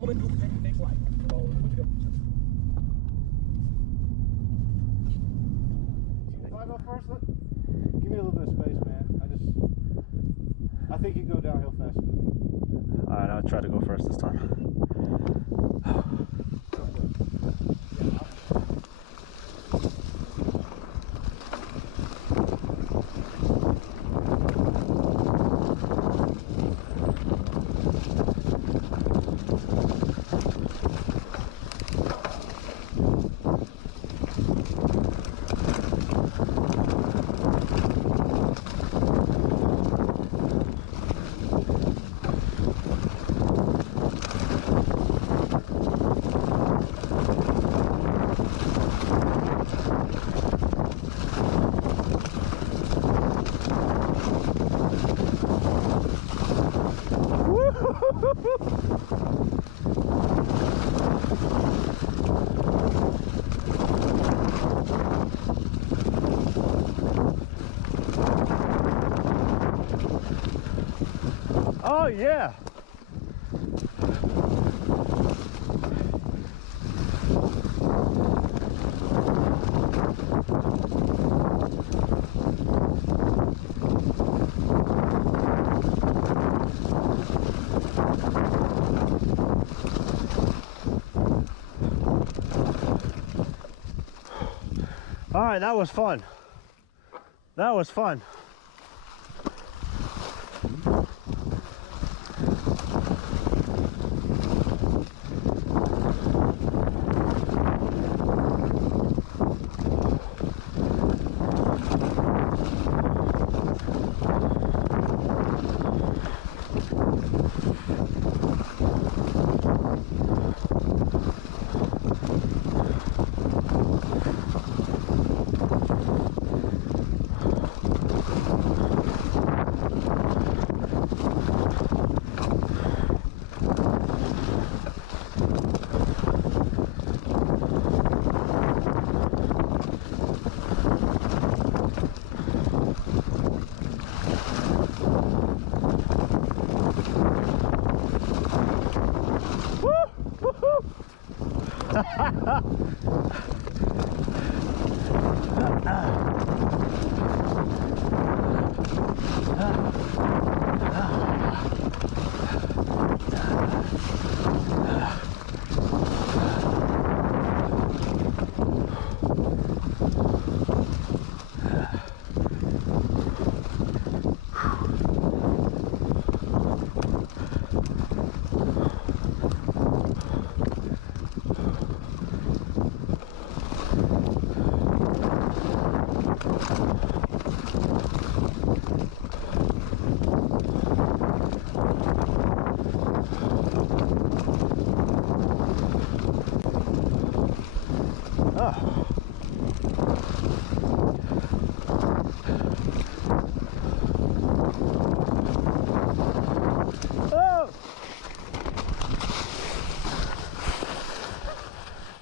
Moment who can take flight. So, If I go first, give me a little bit of space, man. I think you go downhill faster than me. Alright, I'll try to go first this time. Oh yeah. All right, that was fun. That was fun.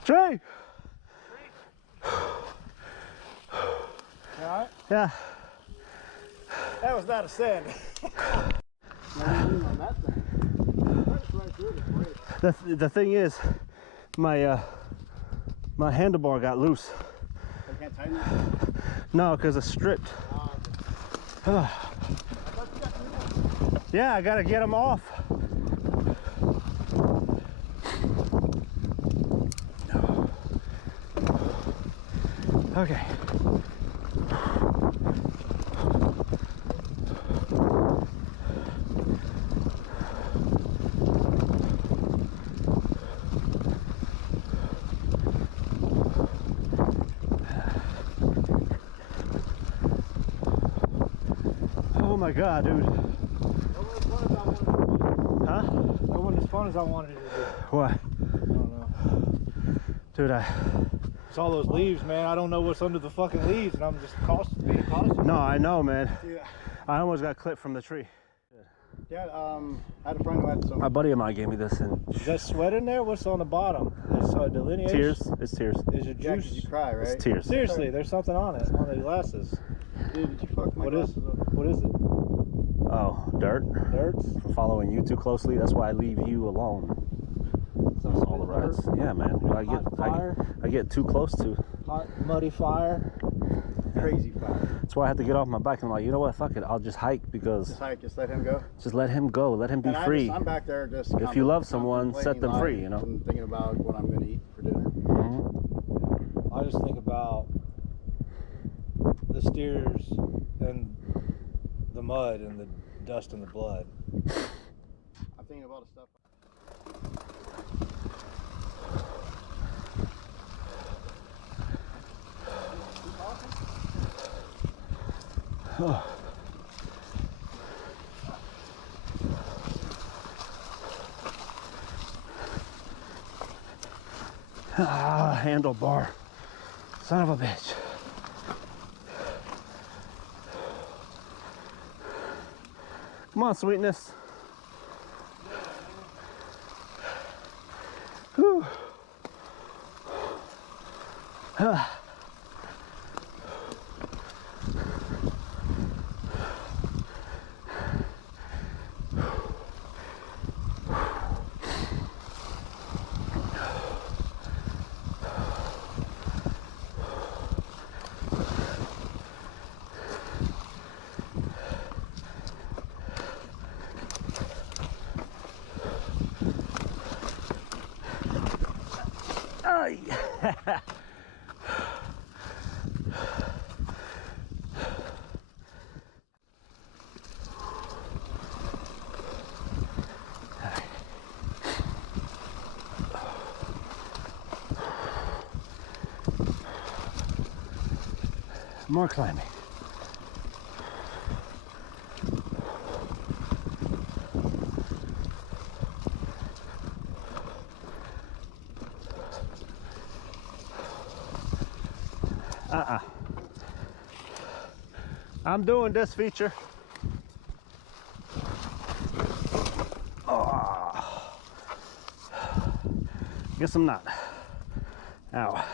Trey! Alright? Yeah. That was not a send. On that thing. That's right through the brake. The thing is, my my handlebar got loose. I can't tighten it? No, because it's stripped. Yeah, I gotta get them off. Okay. Oh my God, dude. Huh? That wasn't as fun as I wanted it to be. What? I don't know. Dude, It's all those leaves, man. I don't know what's under the fucking leaves, and I'm just being cautious. no, I know, man. Yeah. I almost got clipped from the tree. Yeah, I had a friend who had some. A buddy of mine gave me this, and Is that sweat in there? What's on the bottom? There's delineation. tears. It's tears. There's a juice. you cry, right? It's tears. Seriously, there's something on it. On the glasses. Dude, did you fuck my glasses up? What is it? Oh, dirt. Dirt? For following you too closely. That's why I leave you alone. loves all the rides. Yeah, man. I get too close to. Hot, muddy fire. Crazy fire. That's why I had to get off my bike. I'm like, you know what? Fuck it. I'll just hike because. Just hike. Just let him go. Just let him go. Let him be free. I'm back there just. If you love someone, set them free. You know. I'm thinking about what I'm going to eat for dinner. I just think about the steers and the mud and the dust and the blood. I'm thinking about the stuff. Oh. Ah, handlebar. Son of a bitch. Come on, sweetness. Whew. Ah. Ay. More climbing. I'm doing this feature. Oh. Guess I'm not. Ow.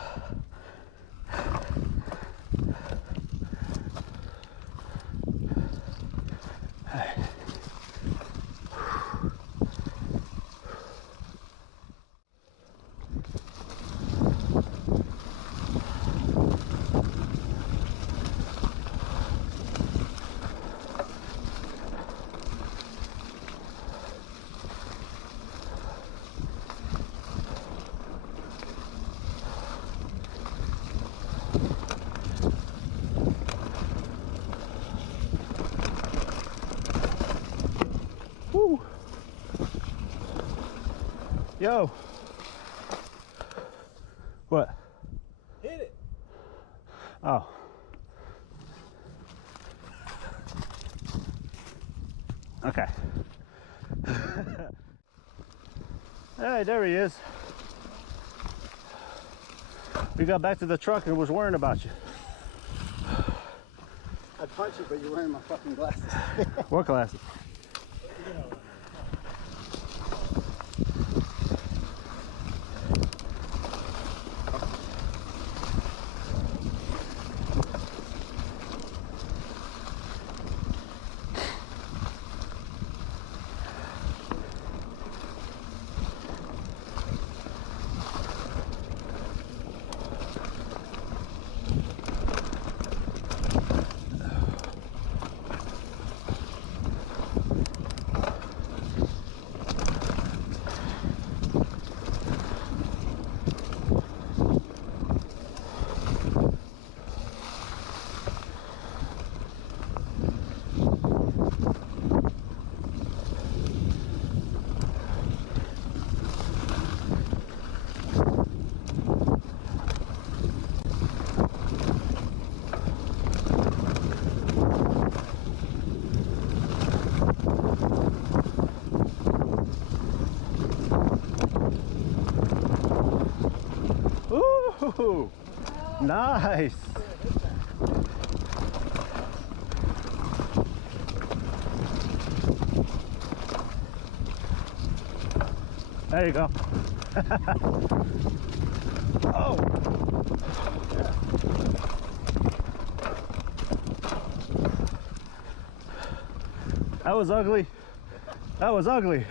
Woo. Yo. What? Hit it. Oh. Okay. Hey, there he is. We got back to the truck and was worrying about you. I'd punch you, but you're wearing my fucking glasses. What glasses? Ooh, nice. There you go. Oh. That was ugly. That was ugly.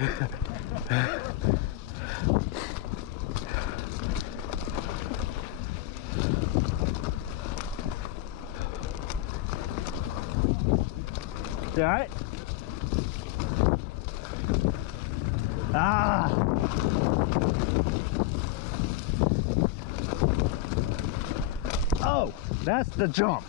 You all right? Ah! Oh, that's the jump.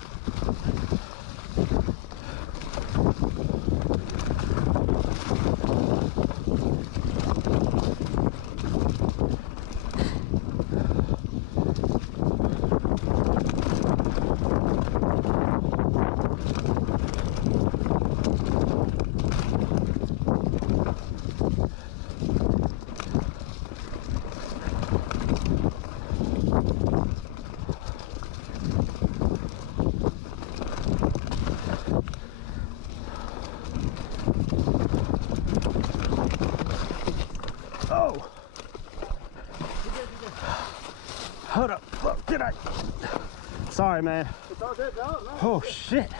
Oh! Hold up. Look, did I? Sorry, man. It's all good, no. Oh, shit.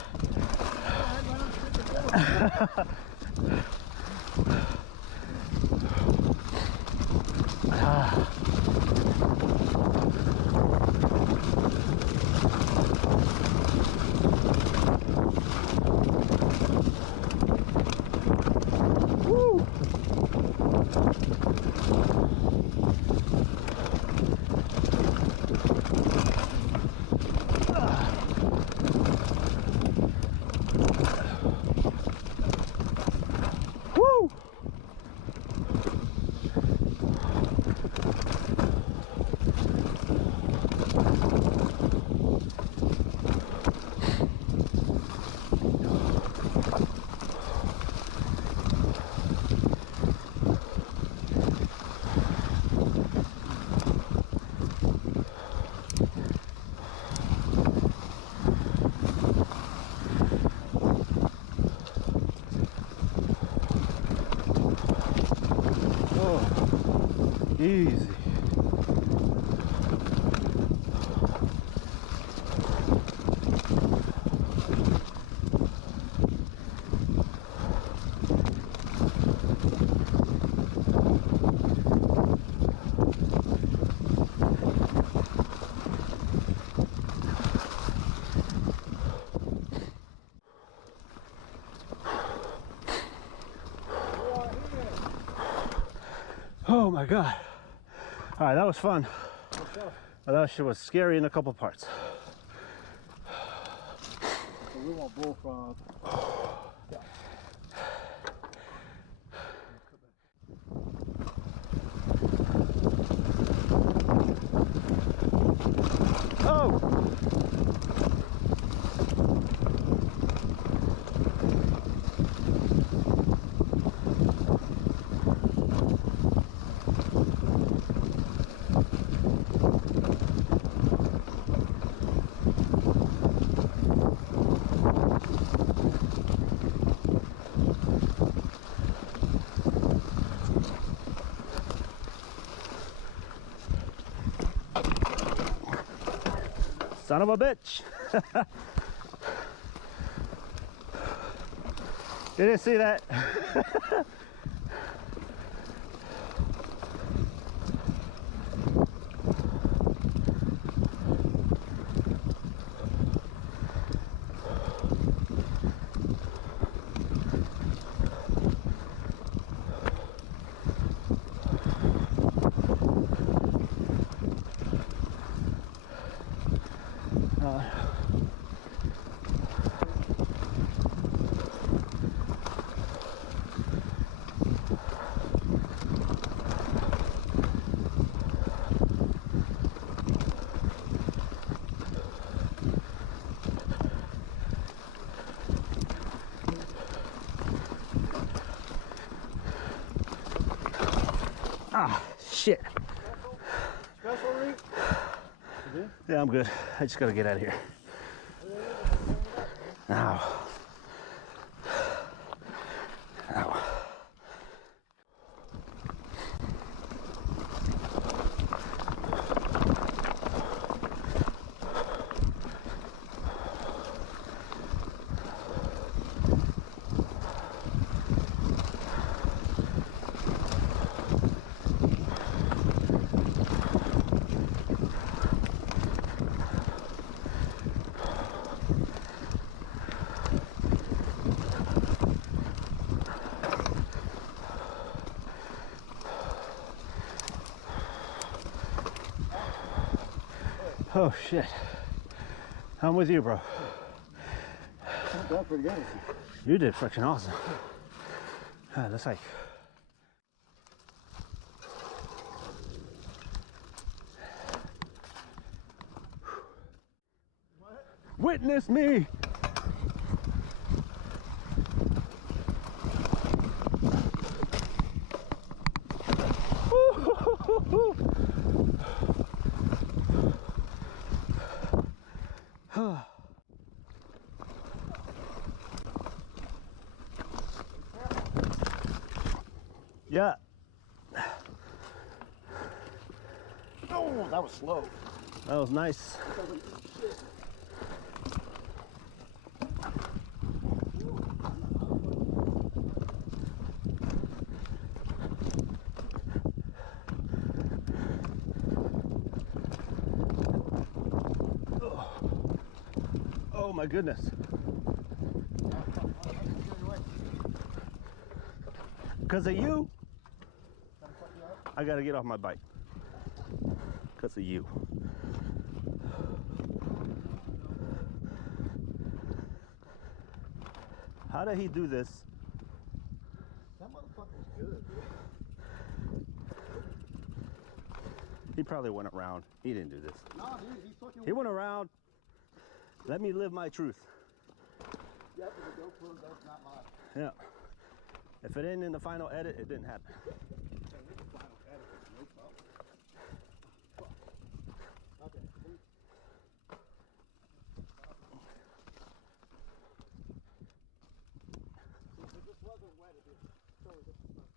Woo! Woo! Oh, easy. Oh my God. All right, that was fun. That shit was scary in a couple parts. So we want bullfrog. Oh! Son of a bitch. You didn't see that. Ah, shit. Special route? Yeah, I'm good. I just gotta get out of here. Ow. Ow. Oh shit. I'm with you, bro. That was pretty good. You did freaking awesome. That's like. Witness me. Yeah. Oh, that was slow. That was nice. Oh my goodness. Because of you, I gotta get off my bike. Because of you. How did he do this? That motherfucker's good, dude. He probably went around. He didn't do this. Nah, dude, he fucking. He went around. Let me live my truth. Yeah, for the GoPro, that's not mine. Yeah. If it ain't in the final edit, it didn't happen. No problem. Okay. If it just wasn't wet, it'd be totally different.